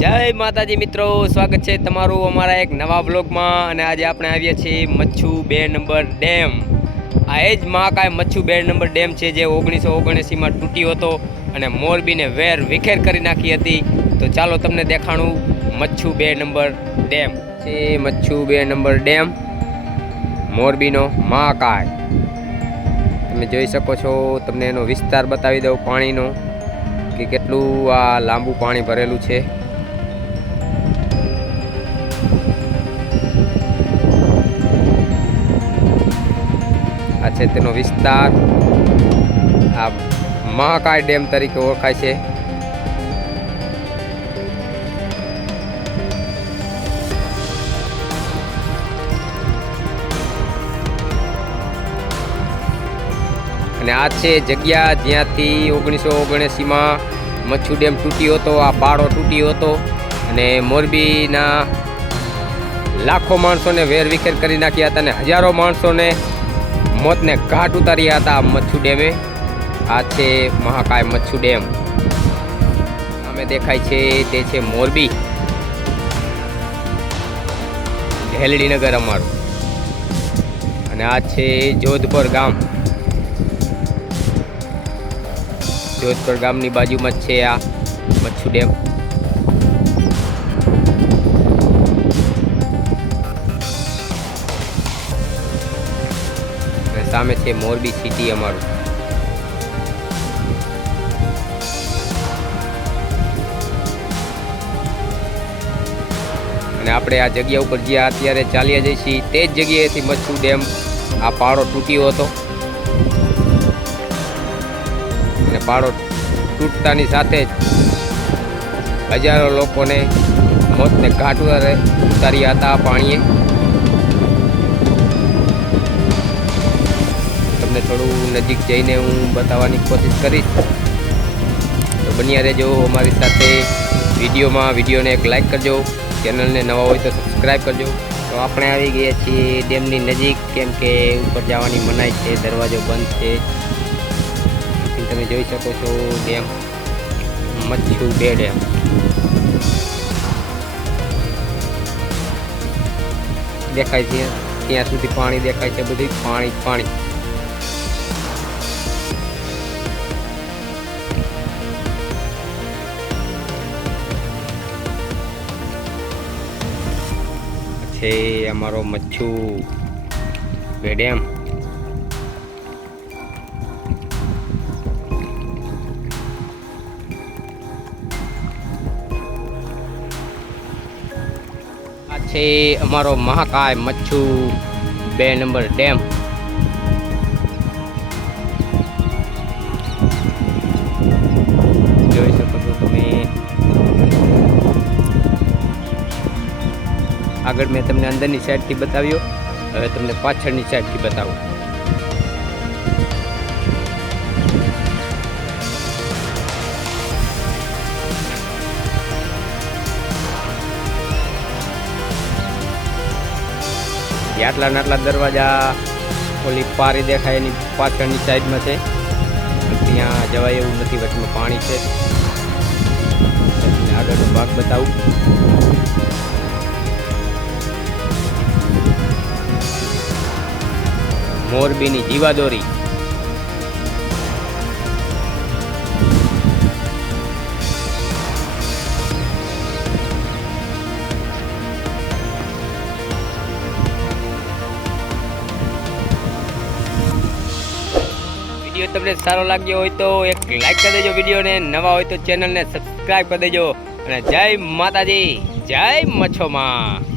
જય માતાજી મિત્રો, સ્વાગત છે તમારું અમારા એક નવા વ્લોગમાં અને આજે આપણે આવ્યા છીએ મચ્છુ બે નંબર ડેમ. આ એ જ મહાકાય મચ્છુ બે નંબર ડેમ છે જે ઓગણીસો ઓગણએંસીમાં તૂટ્યો હતો અને મોરબીને વેર વિખેર કરી નાખી હતી. તો ચાલો તમને દેખાણું મચ્છુ બે નંબર ડેમ. છે મચ્છુ બે નંબર ડેમ, મોરબીનો મહાકાય તમે જોઈ શકો છો, તમને એનો વિસ્તાર બતાવી દઉં પાણીનો, કે કેટલું આ લાંબુ પાણી ભરેલું છે. છે તેનો વિસ્તાર આ મહાકાય ડેમ તરીકે ઓળખાય છે. અને આ છે જગ્યા જ્યાંથી ઓગણીસો ઓગણસીમાં મચ્છુ ડેમ તૂટ્યો હતો, આ પાડો તૂટ્યો હતો અને મોરબીના લાખો માણસોને વેર વિખેર કરી નાખ્યા હતા અને હજારો માણસોને મોતને ઘાટ ઉતાર્યા હતા મચ્છુ ડેમે આ છે મહાકાય મચ્છુ ડેમ અમે દેખાય છે તે છે મોરબી. હેલડીનગર અમારું. અને આ છે જોધપુર ગામ. જોધપુર ગામની બાજુમાં જ છે આ મચ્છુ ડેમ સામે છે મોરબી સિટી અમારું. અને આપણે આ જગ્યા ઉપર જ્યાં અત્યારે ચાલ્યા જઈએ છીએ, તે જ જગ્યાએથી મચ્છુ ડેમ આ પાડો તૂટ્યો હતો. અને પાડો તૂટતાની સાથે જ હજારો લોકોને મોતને ઘાટ ઉતાર્યા હતા પાણીએ. તમને થોડું નજીક જઈને હું બતાવવાની કોશિશ કરીશ. તો બન્યા રહેજો અમારી સાથે વિડીયોમાં. વિડીયોને એક લાઈક કરજો. ચેનલને નવા હોય તો સબસ્ક્રાઈબ કરજો. તો આપણે આવી ગયા છીએ ડેમની નજીક. કેમ કે ઉપર જવાની મનાઈ છે. દરવાજો બંધ છે. તમે જોઈ શકો છો ડેમ. મચ્છુ બે ડેમ. દેખાય છે. ત્યાં સુધી પાણી દેખાય છે. બધું પાણી પાણી. છે અમારો મચ્છુ બે ડેમ આ છે અમારો મહાકાય મચ્છુ બે નંબર ડેમ. આગળ મેં તમને અંદરની સાઈડથી બતાવ્યો. હવે તમને પાછળની સાઈડથી બતાવું. આટલા નાટલા દરવાજા ઓલી પારી દેખાય એની પાછળની સાઈડમાં છે. ત્યાં જવાય એવું નથી, વચમાં પાણી છે. આગળનો ભાગ બતાવું. મોરબીની જીવાદોરી. વીડિયો તમને સારો લાગ્યો હોય તો એક લાઈક કરી દેજો વિડીયોને, નવા હોય તો ચેનલને સબસ્ક્રાઈબ કરી દેજો. અને જય માતાજી, જય મચ્છોમાં